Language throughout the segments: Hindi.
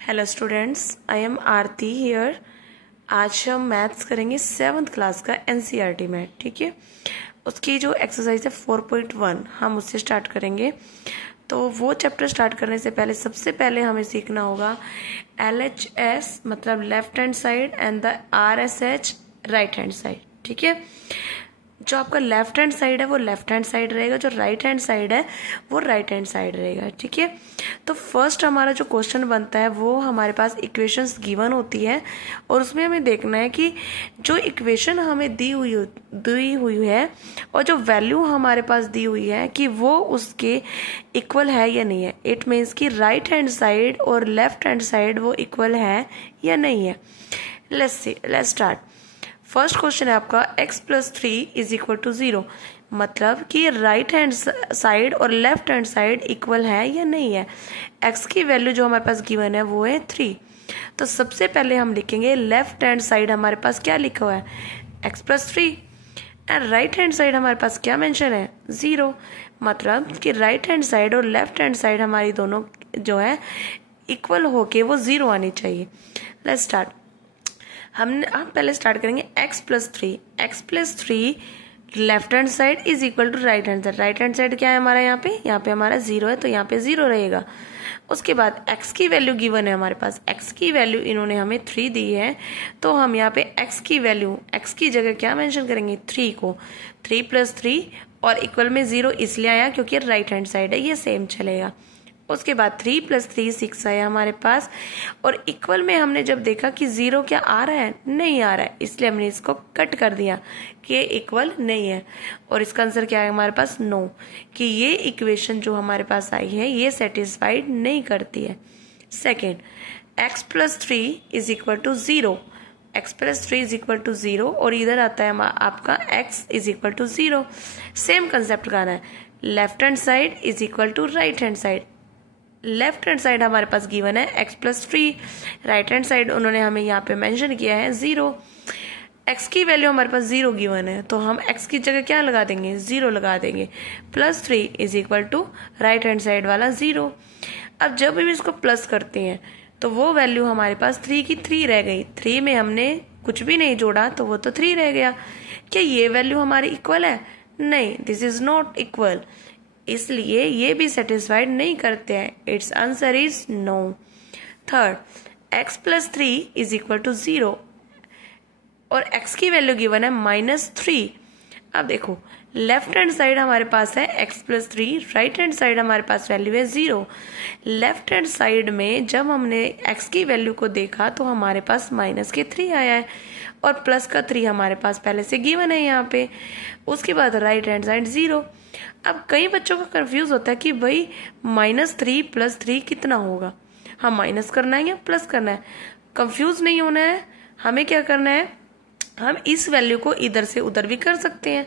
Hello students, I am Aarti here. आज हम मैथ्स करेंगे 7th क्लास का एनसीईआरटी में। ठीक है, उसकी जो एक्सरसाइज है 4.1 हम उससे स्टार्ट करेंगे। तो वो चैप्टर स्टार्ट करने से पहले सबसे पहले हमें सीखना होगा LHS मतलब left hand side and the RSH right hand side. ठीक है, जो आपका लेफ्ट हैंड साइड है वो लेफ्ट हैंड साइड रहेगा, जो राइट हैंड साइड है वो राइट हैंड साइड रहेगा। ठीक है, तो फर्स्ट हमारा जो क्वेश्चन बनता है वो हमारे पास इक्वेशंस गिवन होती है और उसमें हमें देखना है कि जो इक्वेशन हमें दी हुई है और जो वैल्यू हमारे पास दी हुई है कि वो उसके इक्वल है या नहीं है। इट मीन्स कि राइट हैंड साइड और लेफ्ट हैंड साइड वो इक्वल है या नहीं है। Let's start. फर्स्ट क्वेश्चन है आपका x+3 इज इक्वल टू 0, मतलब कि राइट हैंड साइड और लेफ्ट हैंड साइड इक्वल है या नहीं है। x की वैल्यू जो हमारे पास गिवन है वो है 3। तो सबसे पहले हम लिखेंगे लेफ्ट हैंड साइड हमारे पास क्या लिखा हुआ है x+3 and right hand side हमारे पास क्या मेंशन है 0, मतलब कि राइट हैंड साइड और लेफ्ट हैंड साइड हमारी दोनों जो है इक्वल होके वो 0 आनी चाहिए। Let's start. हम पहले स्टार्ट करेंगे x+3 left hand side is equal to right hand side. Right hand side क्या है हमारा, यहाँ पे हमारा 0 है तो यहाँ पे 0 रहेगा। उसके बाद x की वैल्यू गिवन है हमारे पास, x की वैल्यू इन्होंने हमें 3 दी है तो हम यहाँ पे x की वैल्यू x की जगह क्या मेंशन करेंगे 3 को। 3+3 और इक्वल में 0 इसलिए आया क्योंकि राइट हैंड साइड है, ये सेम चलेगा। उसके बाद 3+3 6 आया हमारे पास और इक्वल में हमने जब देखा कि 0 क्या आ रहा है, नहीं आ रहा है, इसलिए हमने इसको कट कर दिया कि इक्वल नहीं है। और इसका आंसर क्या है हमारे पास नो, कि ये इक्वेशन जो हमारे पास आई है ये सेटिस्फाइड नहीं करती है। Second, x+3 is equal to 0, x+3 is equal to 0 और इधर आता है आपका x is equal to 0। Same concept का है, left hand side is equal to right hand side. Left hand side हमारे पास गिवन है x+3, राइट हैंड साइड उन्होंने हमें यहाँ पे मेंशन किया है 0। x की वैल्यू हमारे पास 0 गिवन है तो हम x की जगह क्या लगा देंगे 0 लगा देंगे। +3 is equal to right hand side वाला 0। अब जब हम इसको प्लस करते हैं तो वो वैल्यू हमारे पास 3 की 3 रह गई। 3 में हमने कुछ भी नहीं जोड़ा तो वो तो 3 रह गया। क्या ये वैल्यू हमारी इक्वल है? नहीं, दिस इज नॉट इक्वल, इसलिए ये भी सेटिस्फाइड नहीं करते हैं। Its answer is no. Third, x+3 is equal to 0 और x की वैल्यू गिवन है -3। अब देखो लेफ्ट हैंड साइड हमारे पास है x+3, राइट हैंड साइड हमारे पास वैल्यू है 0। लेफ्ट हैंड साइड में जब हमने x की वैल्यू को देखा तो हमारे पास -3 आया है और प्लस का 3 हमारे पास पहले से गिवन है यहाँ पे। उसके बाद राइट हैंड साइड 0। अब कई बच्चों का कंफ्यूज होता है कि भाई -3 + 3 कितना होगा, हम माइनस करना है या प्लस करना है। कंफ्यूज नहीं होना है, हमें क्या करना है, हम इस वैल्यू को इधर से उधर भी कर सकते हैं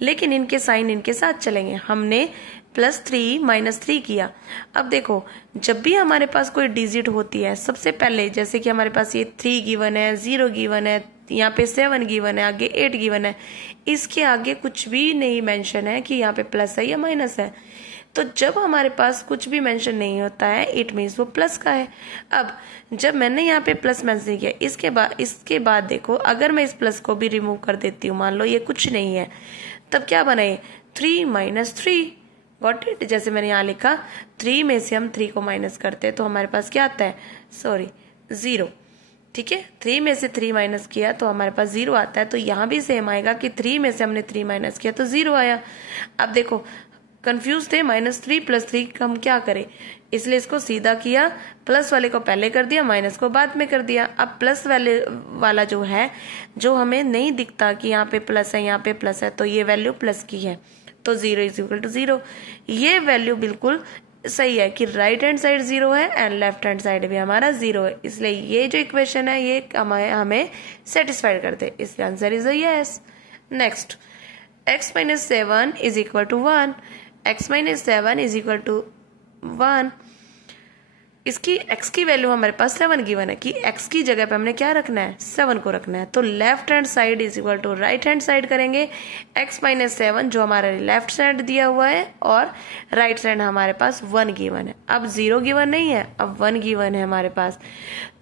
लेकिन इनके साइन इनके साथ चलेंगे। हमने +3 -3 किया। अब देखो जब भी हमारे पास कोई डिजिट होती है सबसे पहले, जैसे कि हमारे पास ये 3 गिवन है, 0 गिवन है, यहाँ पे 7 गिवन है, आगे 8 गिवन है, इसके आगे कुछ भी नहीं मेंशन है कि यहाँ पे प्लस है या माइनस है। तो जब हमारे पास कुछ भी मेंशन नहीं होता है इट मीन्स वो प्लस का है। अब जब मैंने यहाँ पे प्लस मेंशन किया इसके बाद देखो अगर मैं इस प्लस को भी रिमूव कर देती हूँ, मान लो ये कुछ नहीं है, तब क्या बनाए 3 - 3। Got it? जैसे मैंने यहाँ लिखा 3 में से हम 3 को माइनस करते हैं तो हमारे पास क्या आता है, 0। ठीक है, 3 में से 3 माइनस किया तो हमारे पास 0 आता है। तो यहाँ भी सेम आएगा कि 3 में से हमने 3 माइनस किया तो 0 आया। अब देखो कंफ्यूज थे, -3 + 3 हम क्या करें, इसलिए इसको सीधा किया, प्लस वाले को पहले कर दिया, माइनस को बाद में कर दिया। अब प्लस वाला जो है, जो हमें नहीं दिखता कि यहाँ पे प्लस है यहाँ पे प्लस है, तो ये वैल्यू प्लस की है तो 0 इज इक्वल टू 0। ये वैल्यू बिल्कुल सही है कि राइट हैंड साइड 0 है एंड लेफ्ट हैंड साइड भी हमारा 0 है, इसलिए ये जो इक्वेशन है ये हमें सेटिस्फाइड करते, इसलिए answer is yes. Next, x-7 is equal to 1, x-7 is equal to 1। इसकी x की वैल्यू हमारे पास 7 गिवन है कि x की जगह पे हमने क्या रखना है, 7 को रखना है। तो left hand side is equal to right hand side करेंगे, x माइनस 7 जो हमारे लेफ्ट साइड दिया हुआ है और राइट साइड हमारे पास 1 गिवन है। अब 0 गिवन नहीं है, अब 1 गिवन है हमारे पास।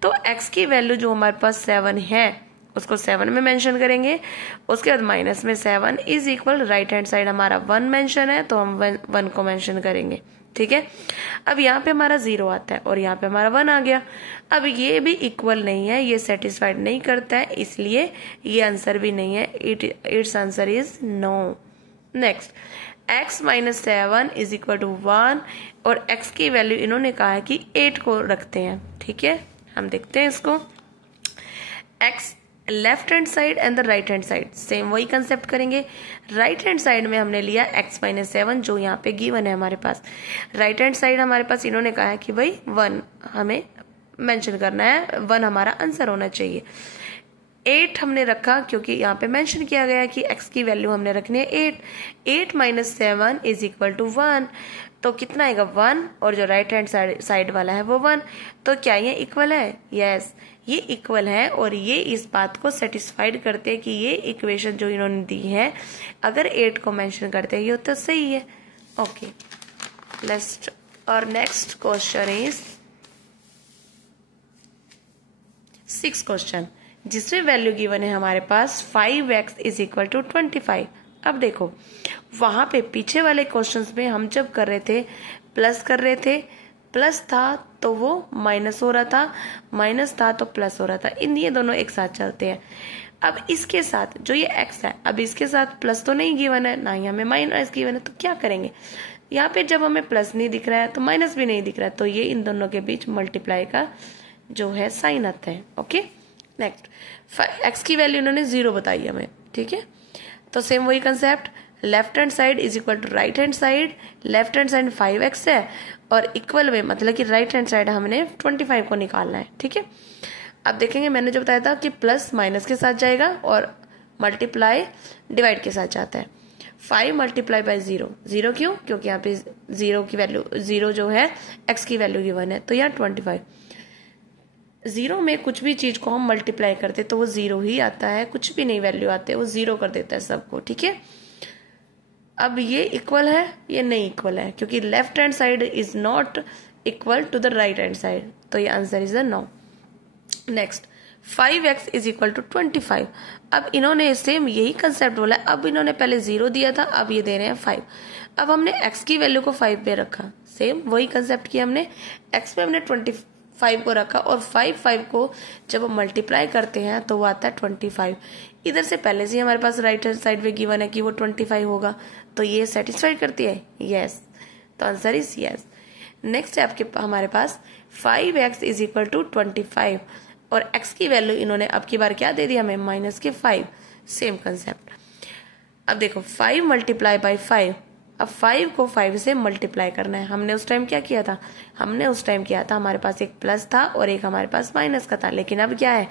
तो x की वैल्यू जो हमारे पास 7 है उसको 7 में मेंशन करेंगे, उसके बाद माइनस में 7 is equal right hand side हमारा 1 मेंशन है तो हम 1 को मेंशन करेंगे। ठीक है, अब यहाँ पे हमारा 0 आता है और यहाँ पे हमारा 1 आ गया। अब ये भी इक्वल नहीं है, ये सेटिस्फाइड नहीं करता है, इसलिए ये आंसर भी नहीं है। Its answer is no. Next, x minus 7 is equal to 1 और x की वैल्यू इन्होंने कहा है कि 8 को रखते हैं। ठीक है, हम देखते हैं इसको। x left hand side and the right hand side same वही कंसेप्ट करेंगे। राइट हैंड साइड में हमने लिया x माइनस 7 जो यहाँ पे गिवन है हमारे पास। राइट हैंड साइड हमारे पास इन्होंने कहा है कि भाई 1 हमें मेंशन करना है, 1 हमारा आंसर होना चाहिए। 8 हमने रखा क्योंकि यहाँ पे मेंशन किया गया कि x की वैल्यू हमने रखनी है 8 माइनस 7 इज इक्वल टू 1। तो कितना आएगा 1 और जो राइट हैंड साइड वाला है वो 1। तो क्या ये इक्वल है? यस, ये इक्वल है और ये इस बात को सेटिस्फाइड करते हैं कि ये इक्वेशन जो इन्होंने दी है अगर 8 को मेंशन करते हैं ये तो सही है। ओके, लेट्स और नेक्स्ट क्वेश्चन इज 6 क्वेश्चन जिसमें वैल्यू गिवन है हमारे पास 5x इज इक्वल टू 25। अब देखो वहां पे पीछे वाले क्वेश्चंस में हम जब कर रहे थे प्लस कर रहे थे, प्लस था तो वो माइनस हो रहा था, माइनस था तो प्लस हो रहा था, ये दोनों एक साथ चलते हैं। अब इसके साथ जो ये x है, अब इसके साथ प्लस तो नहीं गिवन है ना ही हमें माइनस गिवन है, तो क्या करेंगे? यहाँ पे जब हमें प्लस नहीं दिख रहा है तो माइनस भी नहीं दिख रहा है, तो ये इन दोनों के बीच मल्टीप्लाई का जो है साइन आता है। ओके, नेक्स्ट, x की वैल्यू इन्होंने 0 बताई हमें। ठीक है, तो सेम वही concept, left hand side is equal to right hand side. Left hand side 5x है और इक्वल में मतलब कि राइट हैंड साइड हमने 25 को निकालना है। ठीक है, अब देखेंगे मैंने जो बताया था कि प्लस माइनस के साथ जाएगा और मल्टीप्लाई डिवाइड के साथ जाता है। 5 मल्टीप्लाई बाय 0, 0 क्यों? क्योंकि यहाँ पे 0 की वैल्यू 0 जो है x की वैल्यू गिवन है, तो यहाँ 25। 0 में कुछ भी चीज को हम मल्टीप्लाई करते तो वो 0 ही आता है, कुछ भी नहीं वैल्यू आते, वो 0 कर देता है सबको। ठीक है, अब ये इक्वल है, ये नहीं इक्वल है क्योंकि left hand side is not equal to the right hand side, तो ये answer is a no. Next, 5x is equal to 25। अब इन्होंने सेम यही कंसेप्ट बोला, अब इन्होंने पहले 0 दिया था, अब ये दे रहे हैं 5। अब हमने x की वैल्यू को 5 पे रखा, सेम वही कंसेप्ट किया हमने, x पे हमने 25 को रखा और 5 को जब हम मल्टीप्लाई करते हैं तो वो आता है 25। इधर से पहले से हमारे पास राइट हैंड साइड पे गिवन है कि वो 25 होगा, तो ये सेटिस्फाई करती है, यस, तो आंसर इज यस। नेक्स्ट है आपके हमारे पास 5x इज इक्वल टू 25 और x की वैल्यू इन्होंने अब की बार क्या दे दी हमें, माइनस के 5। सेम कंसेप्ट, अब देखो 5 मल्टीप्लाई बाई 5, अब 5 को 5 से मल्टीप्लाई करना है। हमने उस टाइम क्या किया था, हमने उस टाइम किया था हमारे पास एक प्लस था और एक हमारे पास माइनस का था, लेकिन अब क्या है,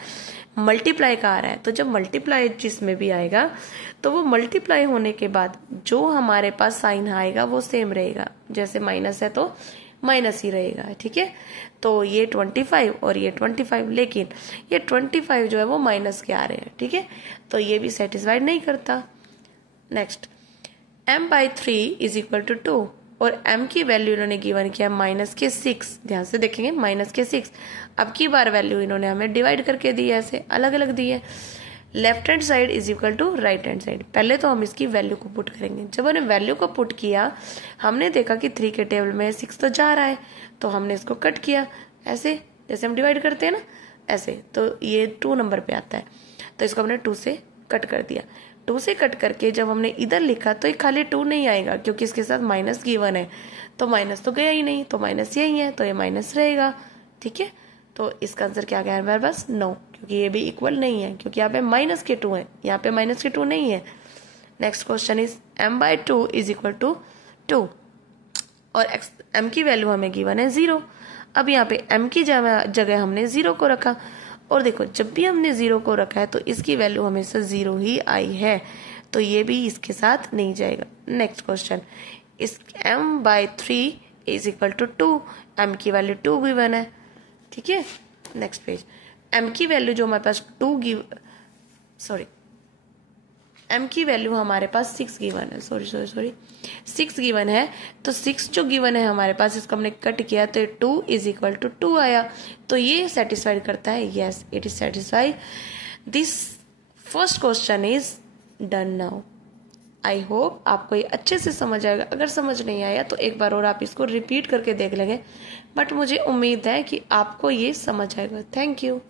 मल्टीप्लाई का आ रहा है। तो जब मल्टीप्लाई जिसमें भी आएगा तो वो मल्टीप्लाई होने के बाद जो हमारे पास साइन आएगा वो सेम रहेगा, जैसे माइनस है तो माइनस ही रहेगा। ठीक है, तो ये 25 और ये 25, लेकिन ये 25 जो है वो माइनस के आ रहे हैं। ठीक है, तो ये भी सेटिस्फाइड नहीं करता। Next, m/3 is equal to 2 और m की वैल्यू इन्होंने गिवन किया माइनस के 6। ध्यान से देखेंगे माइनस के 6। अब की बार वैल्यू इन्होंने हमें डिवाइड करके दी है, ऐसे अलग अलग दी है। Left hand side is equal to right hand side. पहले तो हम इसकी वैल्यू को पुट करेंगे। जब हमने वैल्यू को पुट किया हमने देखा कि 3 के टेबल में 6 तो जा रहा है, तो हमने इसको कट किया ऐसे, जैसे हम डिवाइड करते हैं ना ऐसे, तो ये 2 नंबर पे आता है, तो इसको हमने 2 से कट कर दिया। 2 से कट करके जब हमने इधर लिखा तो ये खाली 2 नहीं आएगा क्योंकि इसके साथ माइनस गिवन है, तो माइनस तो गया ही नहीं, तो माइनस यही है, तो ये माइनस रहेगा। ठीक है, तो इसका आंसर क्या गया हमारे पास, नो, क्योंकि ये भी इक्वल नहीं है, क्योंकि यहाँ पे माइनस के 2 है, यहाँ पे माइनस के 2 नहीं है। Next question is m/2 is equal to 2 और m की वैल्यू हमें गिवन है 0। अब यहाँ पे m की जगह हमने 0 को रखा और देखो जब भी हमने 0 को रखा है तो इसकी वैल्यू हमेशा 0 ही आई है, तो ये भी इसके साथ नहीं जाएगा। Next question is m/3 is equal to 2 m की वैल्यू 2 गिवन है, ठीक है। नेक्स्ट पेज, m की वैल्यू जो हमारे पास m की वैल्यू हमारे पास 6 गिवन है, 6 गिवन है। तो 6 जो गिवन है हमारे पास, इसको हमने कट किया तो 2 इज इक्वल टू 2 आया। तो ये सेटिस्फाइड करता है, yes it is satisfied. This first question is done now. I hope आपको ये अच्छे से समझ आएगा। अगर समझ नहीं आया तो एक बार और आप इसको रिपीट करके देख लेंगे, बट मुझे उम्मीद है कि आपको ये समझ आएगा। Thank you.